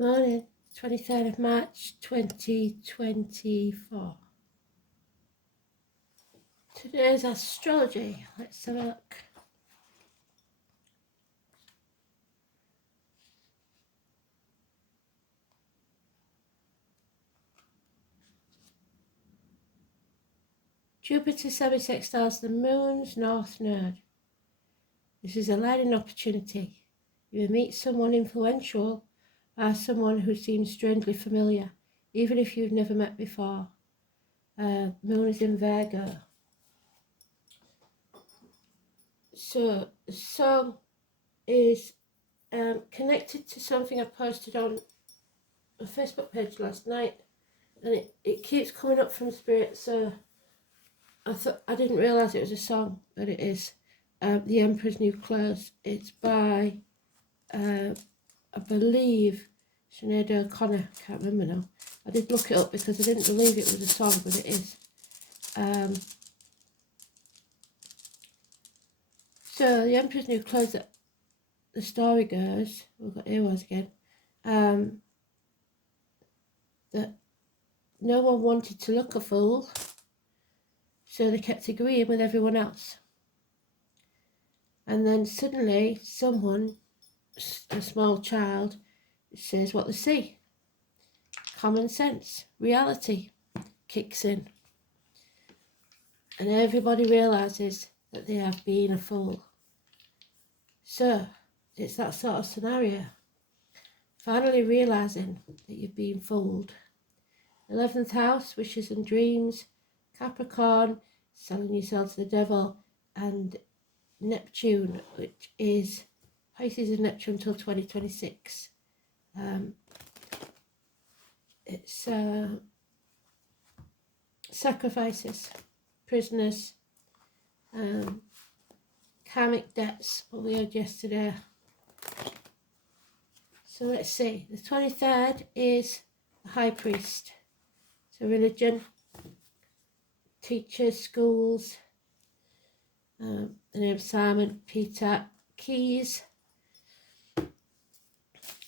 Morning, 23rd of March 2024. Today's astrology. Let's have a look. Jupiter semi-sextiles the Moon's North Node. This is a learning opportunity. You will meet someone influential or someone who seems strangely familiar, even if you've never met before. Moon is in Virgo. So the song is connected to something I posted on a Facebook page last night, and it keeps coming up from Spirit, so I didn't realise it was a song, but it is. The Emperor's New Clothes. It's by I believe Sinead O'Connor. Can't remember now. I did look it up because I didn't believe it was a song, but it is. So the Emperor's New Clothes, the story goes, we've got earwax again, that no one wanted to look a fool, so they kept agreeing with everyone else. And then suddenly someone, a small child, says what they see. Common sense, reality kicks in. And everybody realises that they have been a fool. So it's that sort of scenario. Finally realising that you've been fooled. 11th house, wishes and dreams. Capricorn, selling yourself to the devil. And Neptune, which is Pisces and Neptune until 2026. It's sacrifices, prisoners, karmic debts, what we heard yesterday. So let's see, the 23rd is the High Priest. So religion, teachers, schools, the name Simon, Peter, keys,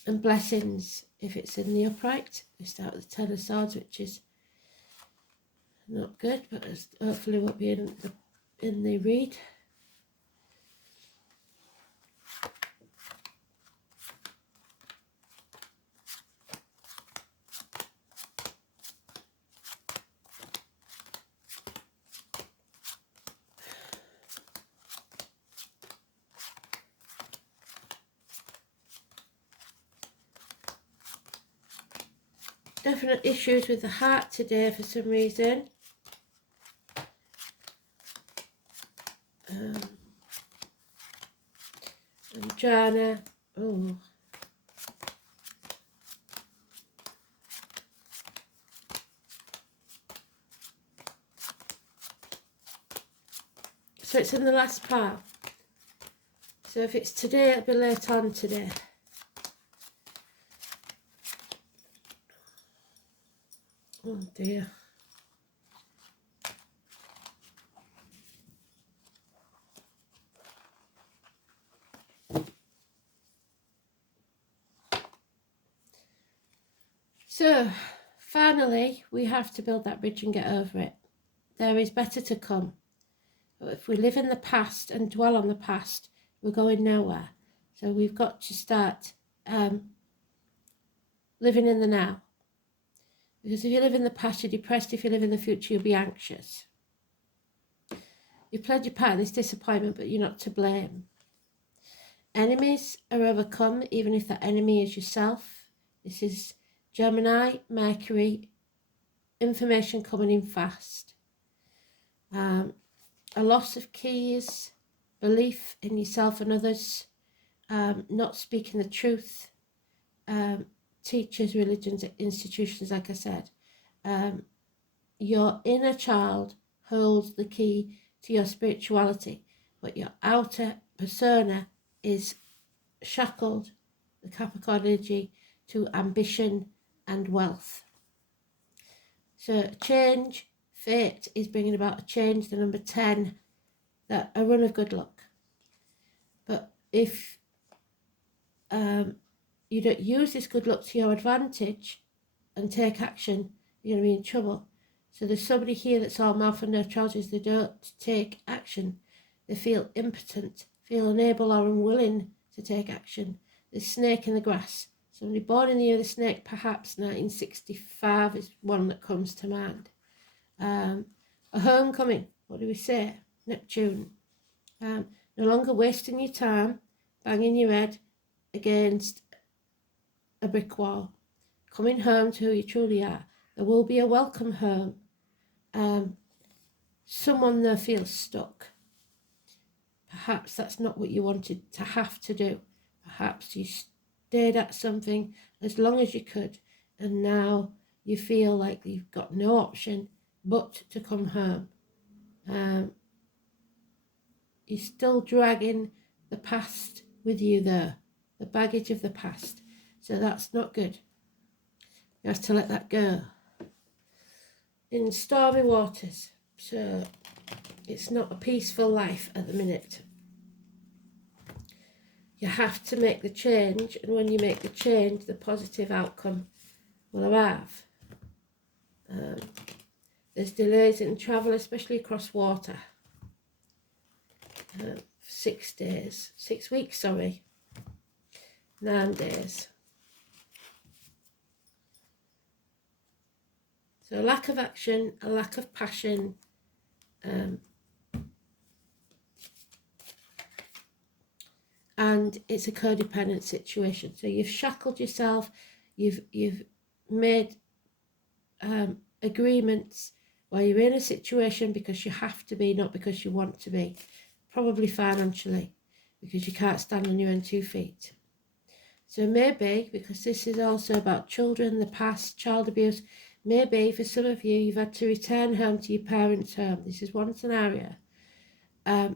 and blessings. If it's in the upright, we start with the Ten of Swords, which is not good, but hopefully won't be in the read. Definite issues with the heart today for some reason. And Jana, oh. So it's in the last part. So if it's today, it'll be late on today. Oh dear. So finally, we have to build that bridge and get over it. There is better to come. But if we live in the past and dwell on the past, we're going nowhere. So we've got to start living in the now. Because if you live in the past, you're depressed. If you live in the future, you'll be anxious. You played your part in this disappointment, but you're not to blame. Enemies are overcome, even if that enemy is yourself. This is Gemini, Mercury, information coming in fast. A loss of keys, belief in yourself and others, not speaking the truth, teachers, religions, institutions, like I said. Your inner child holds the key to your spirituality, but your outer persona is shackled, the Capricorn energy, to ambition and wealth. So change, fate is bringing about a change, the number 10, that a run of good luck. But if you don't use this good luck to your advantage and take action, you're going to be in trouble. So there's somebody here that's all mouth and no trousers. They don't take action. They feel impotent, feel unable or unwilling to take action. There's snake in the grass. Somebody born in the year of the snake, perhaps 1965 is one that comes to mind. A homecoming, what do we say? Neptune. No longer wasting your time banging your head against a brick wall. Coming home to who you truly are. There will be a welcome home. Someone there feels stuck. Perhaps that's not what you wanted to have to do. Perhaps you stayed at something as long as you could, and now you feel like you've got no option but to come home. You're still dragging the past with you there, the baggage of the past. So that's not good. You have to let that go. In stormy waters, so it's not a peaceful life at the minute. You have to make the change, and when you make the change, the positive outcome will arrive. There's delays in travel, especially across water. 6 weeks, 9 days. So a lack of action, a lack of passion, and it's a codependent situation. So you've shackled yourself, you've made agreements where you're in a situation because you have to be, not because you want to be. Probably financially, because you can't stand on your own 2 feet. So maybe, because this is also about children, the past, child abuse, maybe for some of you, you've had to return home to your parents' home. This is one scenario,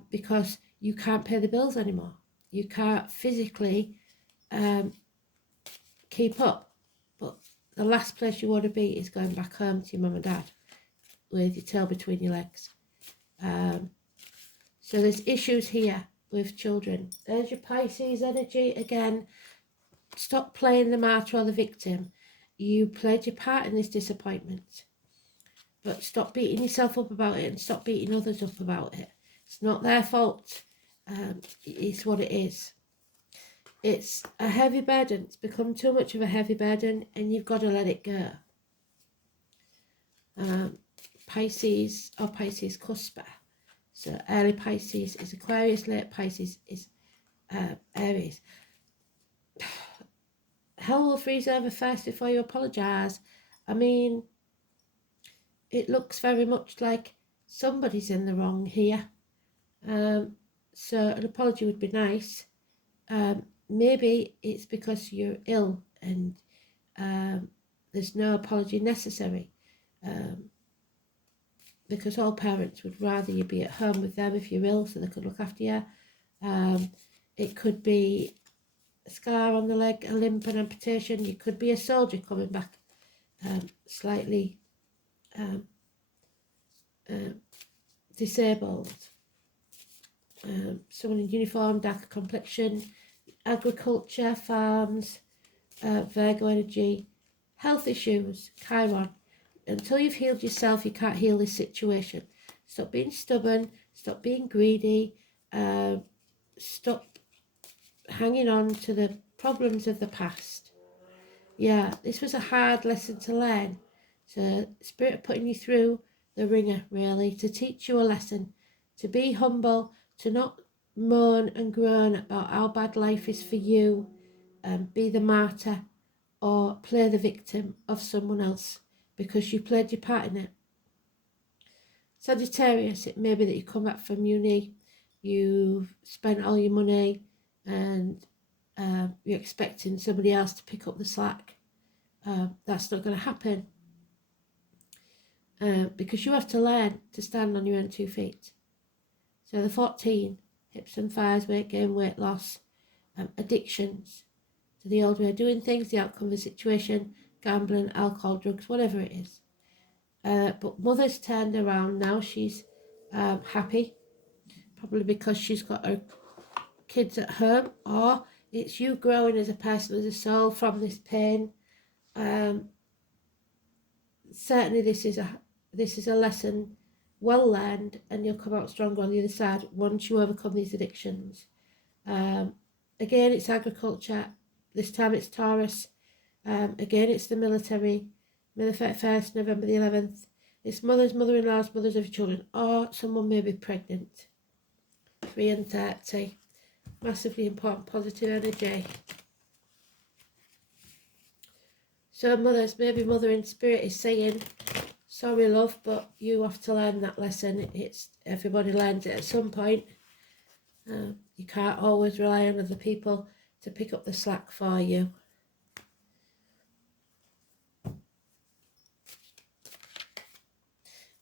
because you can't pay the bills anymore. You can't physically keep up. But the last place you want to be is going back home to your mum and dad with your tail between your legs. So there's issues here with children. There's your Pisces energy again. Stop playing the martyr or the victim. You played your part in this disappointment. But stop beating yourself up about it and stop beating others up about it. It's not their fault. It's what it is. It's a heavy burden. It's become too much of a heavy burden and you've got to let it go. Pisces or Pisces cusper. So early Pisces is Aquarius, late Pisces is Aries. Hell will freeze over first before you apologise. I mean, it looks very much like somebody's in the wrong here. So an apology would be nice. Maybe it's because you're ill and there's no apology necessary. Because all parents would rather you be at home with them if you're ill so they could look after you. It could be a scar on the leg, a limp, an amputation. You could be a soldier coming back slightly disabled. Someone in uniform, darker complexion, agriculture, farms, Virgo energy, health issues, Chiron. Until you've healed yourself, you can't heal this situation. Stop being stubborn, stop being greedy, stop hanging on to the problems of the past. Yeah, this was a hard lesson to learn. So Spirit are putting you through the ringer, really, to teach you a lesson, to be humble, to not moan and groan about how bad life is for you, be the martyr or play the victim of someone else because you played your part in it. Sagittarius, it may be that you come back from uni, you've spent all your money and you're expecting somebody else to pick up the slack. That's not going to happen because you have to learn to stand on your own 2 feet. So the 14, hips and thighs, weight gain, weight loss, addictions to the old way of doing things, the outcome of the situation, gambling, alcohol, drugs, whatever it is. But mother's turned around now. She's happy, probably because she's got her kids at home, or It's you growing as a person, as a soul from this pain. Certainly this is a lesson well learned, and you'll come out stronger on the other side once you overcome these addictions. Again, it's agriculture. This time it's Taurus. Again, it's the military. May the 1st, November the 11th. It's mothers, mother-in-laws, mothers of children, or someone may be pregnant. 3 and 30. Massively important, positive energy. So mothers, maybe Mother in Spirit is saying, sorry love, but you have to learn that lesson. Everybody learns it at some point. You can't always rely on other people to pick up the slack for you.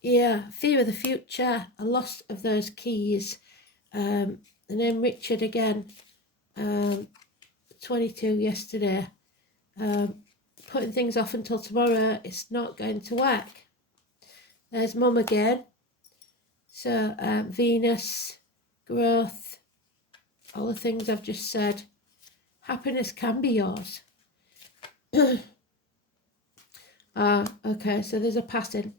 Yeah, fear of the future, a loss of those keys. And then Richard again, 22 yesterday. Putting things off until tomorrow, it's not going to work. There's Mum again. So Venus, growth, all the things I've just said. Happiness can be yours. Okay, so there's a passing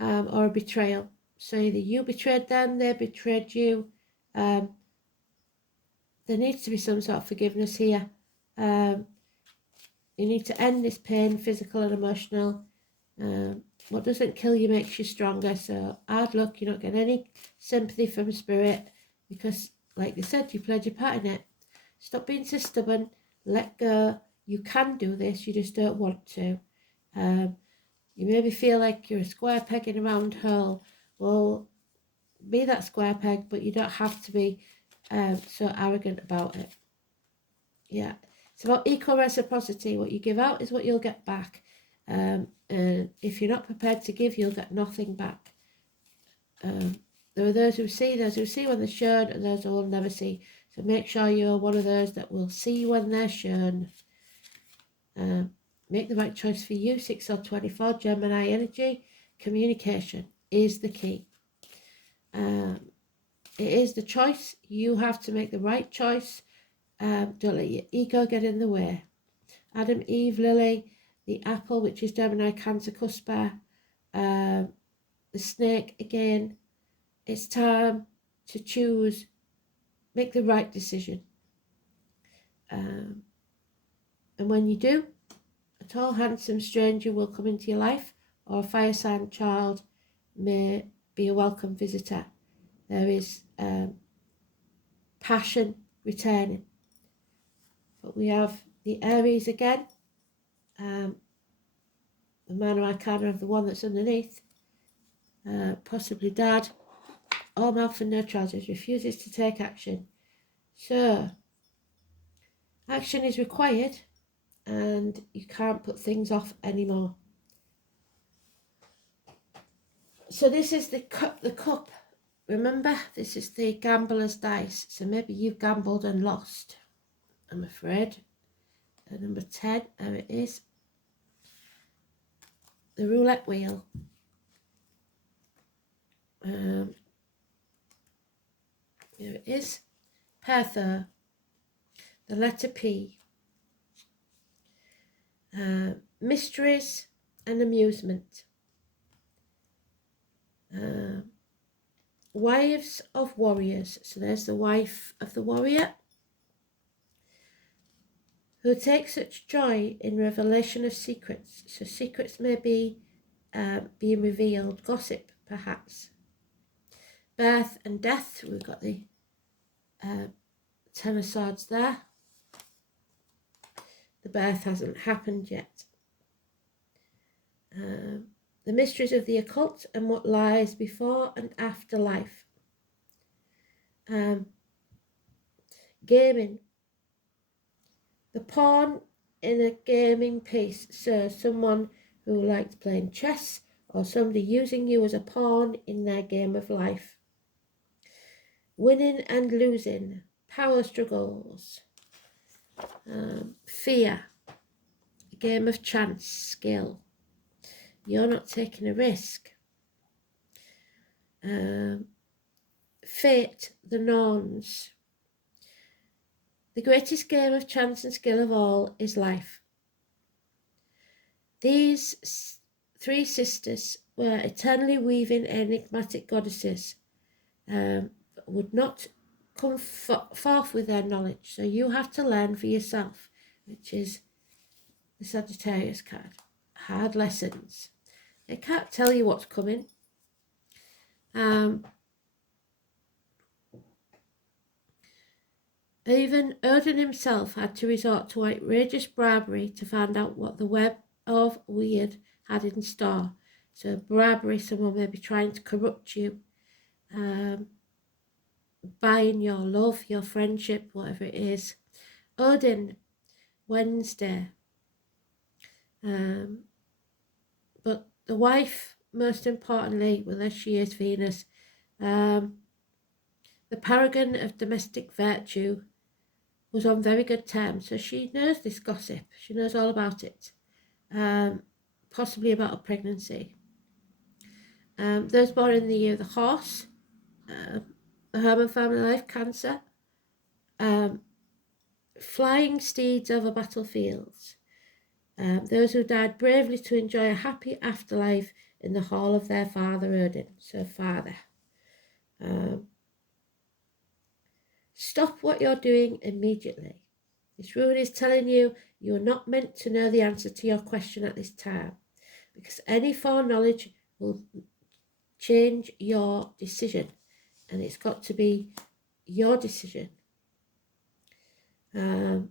or a betrayal. So either you betrayed them, they betrayed you. There needs to be some sort of forgiveness here. You need to end this pain, physical and emotional. What doesn't kill you makes you stronger. So hard luck, you're not getting any sympathy from Spirit because, like they said, you played your part in it. Stop being so stubborn. Let go. You can do this. You just don't want to. You maybe feel like you're a square peg in a round hole. Well, be that square peg, but you don't have to be so arrogant about it. Yeah. It's about equal reciprocity. What you give out is what you'll get back. And if you're not prepared to give, you'll get nothing back. There are those who see when they're shown, and those who will never see. So make sure you're one of those that will see when they're shown. Make the right choice for you. 6 or 24, Gemini energy. Communication is the key. It is the choice. You have to make the right choice. Don't let your ego get in the way. Adam, Eve, Lily, the apple, which is Gemini, Cancer, Cusper, the snake again. It's time to choose, make the right decision. And when you do, a tall, handsome stranger will come into your life, or a fire sign child may be a welcome visitor. There is passion returning. But we have the Aries again, the minor arcana of the one that's underneath, possibly dad, all mouth and no trousers, refuses to take action. So, action is required and you can't put things off anymore. So this is the cup. Remember, this is the gambler's dice. So maybe you've gambled and lost, I'm afraid. Number 10, there it is. The roulette wheel. Here it is. Pertho. The letter P. Mysteries and amusement. Wives of warriors. So there's the wife of the warrior, who takes such joy in revelation of secrets. So secrets may be being revealed, gossip perhaps. Birth and death, we've got the Ten of Swords there. The birth hasn't happened yet. The mysteries of the occult and what lies before and after life. Gaming. The pawn in a gaming piece. So someone who likes playing chess, or somebody using you as a pawn in their game of life. Winning and losing. Power struggles. Fear. A game of chance, skill. You're not taking a risk. Fate, the Norns. The greatest game of chance and skill of all is life. These three sisters were eternally weaving enigmatic goddesses, would not come forth with their knowledge. So you have to learn for yourself, which is the Sagittarius card. Hard lessons. They can't tell you what's coming. Even Odin himself had to resort to outrageous bribery to find out what the web of weird had in store. So bribery, someone may be trying to corrupt you, buying your love, your friendship, whatever it is. Odin, Wednesday. But the wife, most importantly, well, as she is Venus, the paragon of domestic virtue, was on very good terms. So she knows this gossip. She knows all about it. Possibly about a pregnancy. Those born in the year of the horse, the Herman family life, Cancer, flying steeds over battlefields, those who died bravely to enjoy a happy afterlife in the hall of their father Odin. So father. Stop what you're doing immediately. This rune is telling you you're not meant to know the answer to your question at this time, because any foreknowledge will change your decision, and it's got to be your decision. You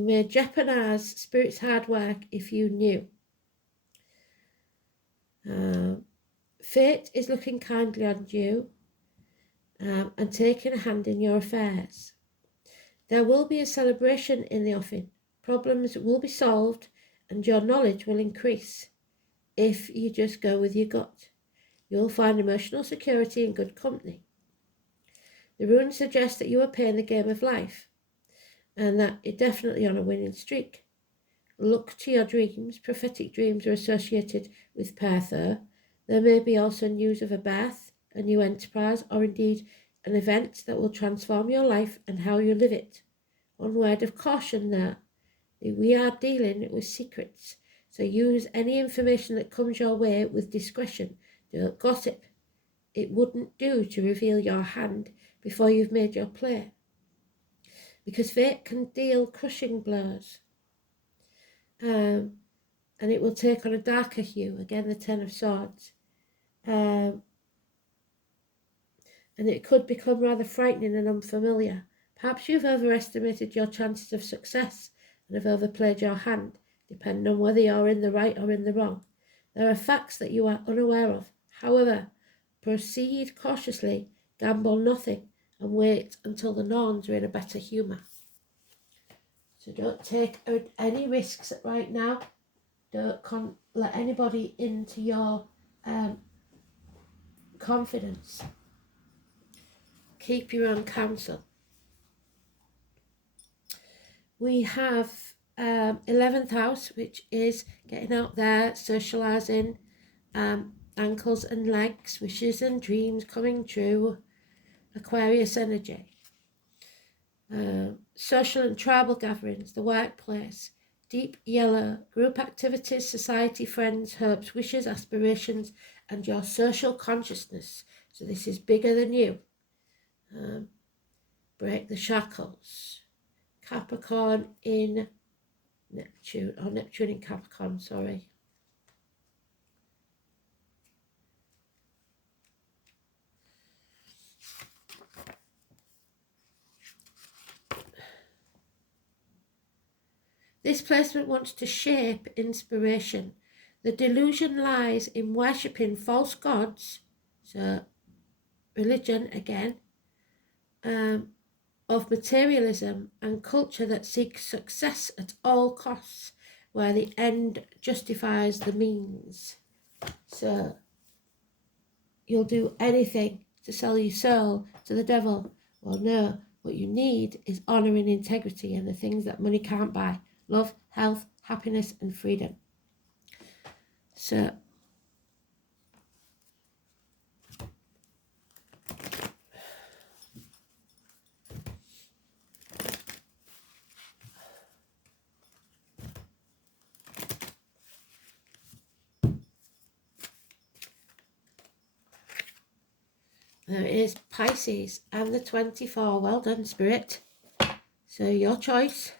may jeopardize Spirit's hard work if you knew. Fate is looking kindly on you and taking a hand in your affairs. There will be a celebration in the offing. Problems will be solved and your knowledge will increase if you just go with your gut. You'll find emotional security in good company. The rune suggests that you are playing the game of life and that you're definitely on a winning streak. Look to your dreams. Prophetic dreams are associated with Perthur. There may be also news of a birth, a new enterprise, or indeed an event that will transform your life and how you live it. One word of caution there. We are dealing with secrets, so use any information that comes your way with discretion. Don't gossip. It wouldn't do to reveal your hand before you've made your play, because fate can deal crushing blows. And it will take on a darker hue, again the Ten of Swords. And it could become rather frightening and unfamiliar. Perhaps you've overestimated your chances of success and have overplayed your hand, depending on whether you're in the right or in the wrong. There are facts that you are unaware of. However, proceed cautiously, gamble nothing, and wait until the Norns are in a better humour. So don't take any risks right now. Don't let anybody into your confidence. Keep your own counsel. We have 11th house, which is getting out there, socialising, ankles and legs, wishes and dreams coming true, Aquarius energy. Social and tribal gatherings, the workplace, deep yellow, group activities, society, friends, hopes, wishes, aspirations, and your social consciousness. So this is bigger than you. Break the shackles. Capricorn in Neptune, or Neptune in Capricorn, sorry. This placement wants to shape inspiration. The delusion lies in worshipping false gods, so religion again, of materialism and culture that seeks success at all costs, where the end justifies the means. So you'll do anything to sell your soul to the devil. Well, no, what you need is honour and integrity and the things that money can't buy. Love, health, happiness and freedom. So There is Pisces and the 24. Well done, Spirit. So your choice.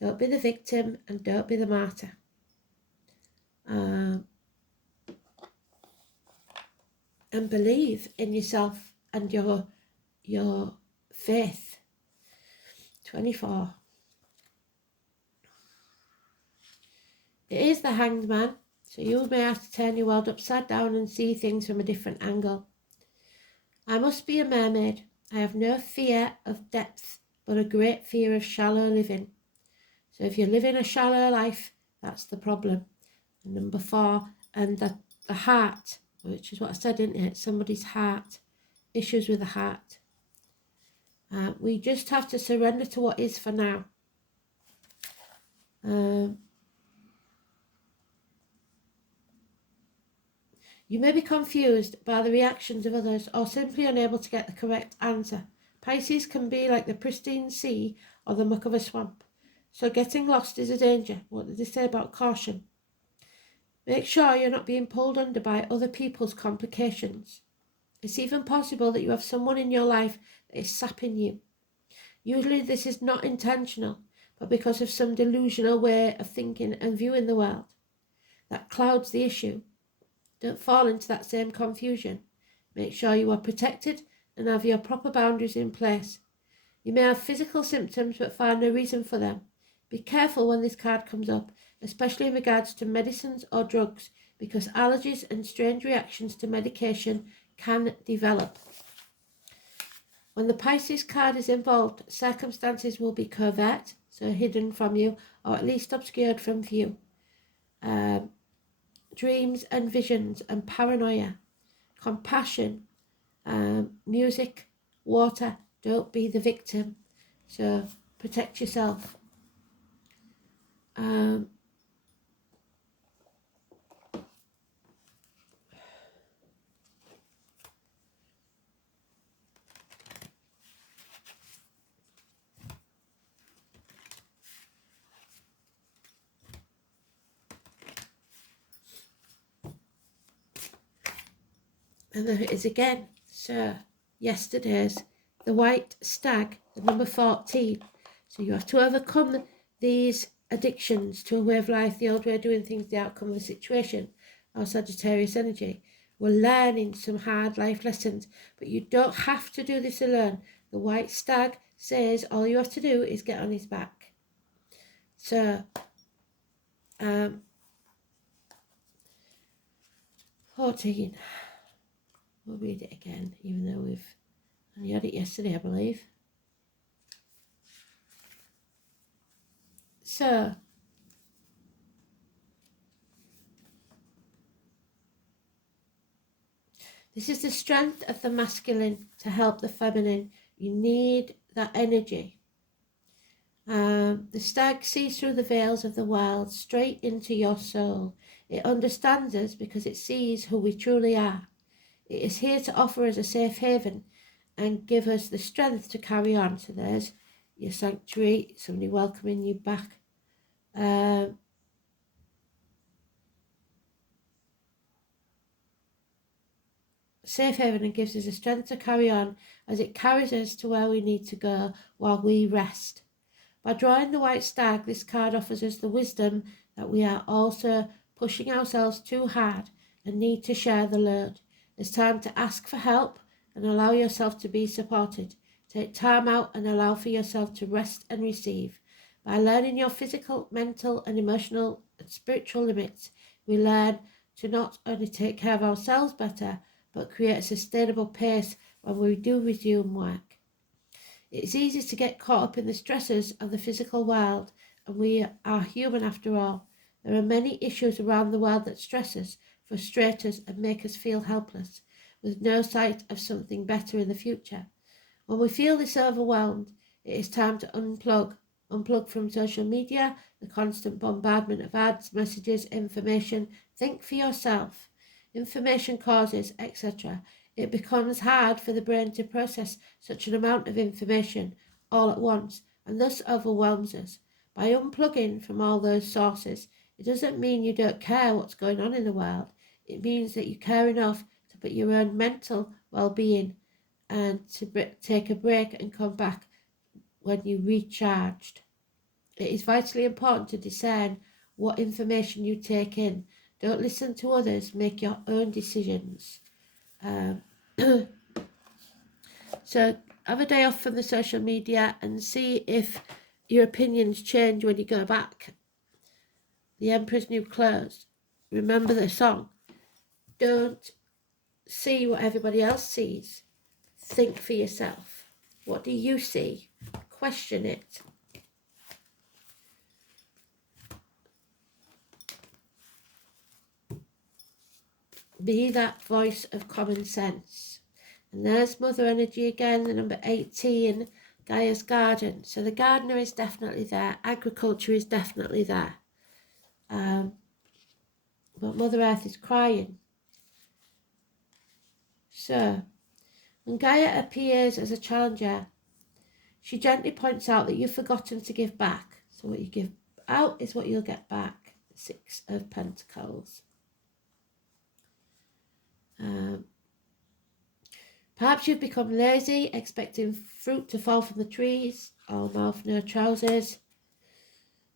Don't be the victim and don't be the martyr. And believe in yourself and your faith. 24. It is the Hanged Man, so you may have to turn your world upside down and see things from a different angle. I must be a mermaid. I have no fear of depth, but a great fear of shallow living. So if you're living a shallow life, that's the problem. And number 4, and the heart, which is what I said, isn't it? Somebody's heart, issues with the heart. We just have to surrender to what is for now. You may be confused by the reactions of others or simply unable to get the correct answer. Pisces can be like the pristine sea or the muck of a swamp. So getting lost is a danger. What did they say about caution? Make sure you're not being pulled under by other people's complications. It's even possible that you have someone in your life that is sapping you. Usually this is not intentional, but because of some delusional way of thinking and viewing the world. That clouds the issue. Don't fall into that same confusion. Make sure you are protected and have your proper boundaries in place. You may have physical symptoms but find no reason for them. Be careful when this card comes up, especially in regards to medicines or drugs, because allergies and strange reactions to medication can develop. When the Pisces card is involved, circumstances will be covert, so hidden from you, or at least obscured from view. Dreams and visions and paranoia, compassion, music, water. Don't be the victim. So protect yourself. And there it is again. So yesterday's the White Stag, the number 14. So you have to overcome these addictions to a way of life, the old way of doing things, the outcome of the situation. Our Sagittarius energy. We're learning some hard life lessons, but you don't have to do this alone. The White Stag says all you have to do is get on his back. So, 14. We'll read it again, even though we've only had it yesterday, I believe. So, this is the strength of the masculine to help the feminine. You need that energy. The stag sees through the veils of the world straight into your soul. It understands us because it sees who we truly are. It is here to offer us a safe haven and give us the strength to carry on. So there's your sanctuary, somebody welcoming you back. Safe haven and gives us the strength to carry on as it carries us to where we need to go while we rest. By drawing the White Stag, this card offers us the wisdom that we are also pushing ourselves too hard and need to share the load. It's time to ask for help and allow yourself to be supported. Take time out and allow for yourself to rest and receive. By learning your physical, mental and emotional and spiritual limits, we learn to not only take care of ourselves better, but create a sustainable pace when we do resume work. It's easy to get caught up in the stresses of the physical world, and we are human after all. There are many issues around the world that stress us, frustrate us, and make us feel helpless, with no sight of something better in the future. When we feel this overwhelmed, it is time to unplug. Unplug from social media, the constant bombardment of ads, messages, information. Think for yourself. Information causes, etc. It becomes hard for the brain to process such an amount of information all at once, and thus overwhelms us. By unplugging from all those sources, it doesn't mean you don't care what's going on in the world. It means that you care enough to put your own mental well-being, and to take a break and come back when you're recharged. It is vitally important to discern what information you take in. Don't listen to others, make your own decisions. So have a day off from the social media and see if your opinions change when you go back. The Emperor's New Clothes. Remember the song. Don't see what everybody else sees. Think for yourself. What do you see? Question it. Be that voice of common sense. And there's Mother Energy again, the number 18, Gaia's Garden. So the gardener is definitely there. Agriculture is definitely there. But Mother Earth is crying. So, when Gaia appears as a challenger, she gently points out that you've forgotten to give back. So what you give out is what you'll get back. 6 of Pentacles. Perhaps you've become lazy, expecting fruit to fall from the trees, all mouth, no trousers,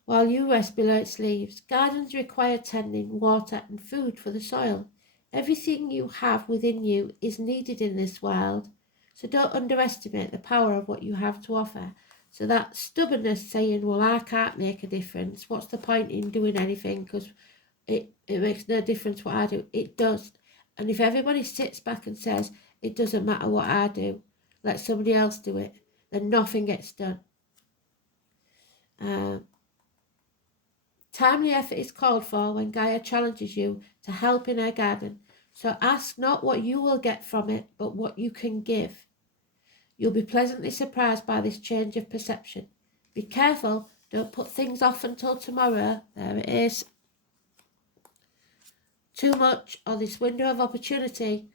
while you rest below its leaves. Gardens require tending, water and food for the soil. Everything you have within you is needed in this world, so don't underestimate the power of what you have to offer. So that stubbornness saying, well, I can't make a difference, what's the point in doing anything, because it makes no difference what I do. It does. And if everybody sits back and says, it doesn't matter what I do, let somebody else do it, then nothing gets done. Timely effort is called for when Gaia challenges you to help in her garden. So ask not what you will get from it, but what you can give. You'll be pleasantly surprised by this change of perception. Be careful, don't put things off until tomorrow. There it is. Too much, or this window of opportunity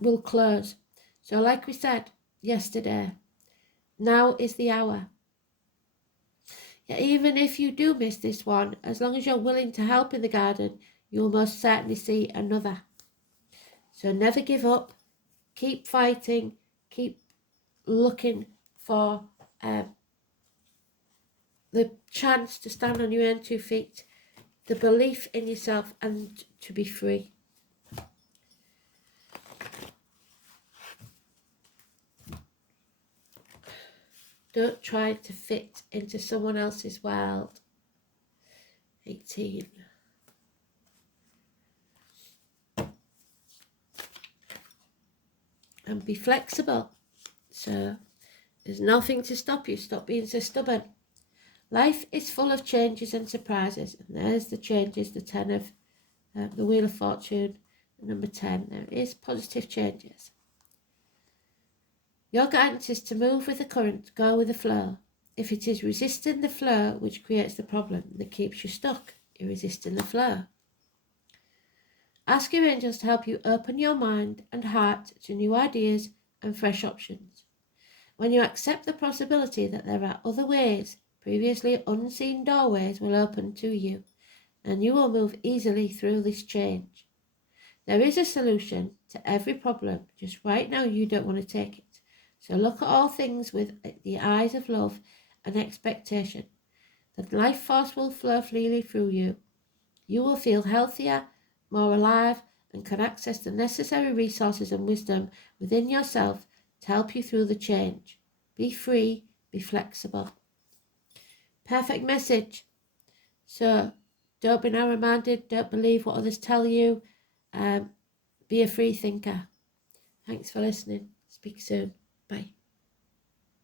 will close. So like we said yesterday, now is the hour. Yeah, even if you do miss this one, as long as you're willing to help in the garden, you'll most certainly see another. So never give up, keep fighting, keep looking for the chance to stand on your own 2 feet, the belief in yourself, and to be free. Don't try to fit into someone else's world. 18. And be flexible. So there's nothing to stop you. Stop being so stubborn. Life is full of changes and surprises. And there's the changes, the 10 of the Wheel of Fortune, number 10. There is positive changes. Your guidance is to move with the current, go with the flow. If it is resisting the flow which creates the problem that keeps you stuck, you're resisting the flow. Ask your angels to help you open your mind and heart to new ideas and fresh options. When you accept the possibility that there are other ways, previously unseen doorways will open to you, and you will move easily through this change. There is a solution to every problem, just right now you don't want to take it. So look at all things with the eyes of love and expectation. The life force will flow freely through you. You will feel healthier, more alive, and can access the necessary resources and wisdom within yourself to help you through the change. Be free, be flexible. Perfect message. So don't be narrow-minded, don't believe what others tell you. Be a free thinker. Thanks for listening. Speak soon. Bye.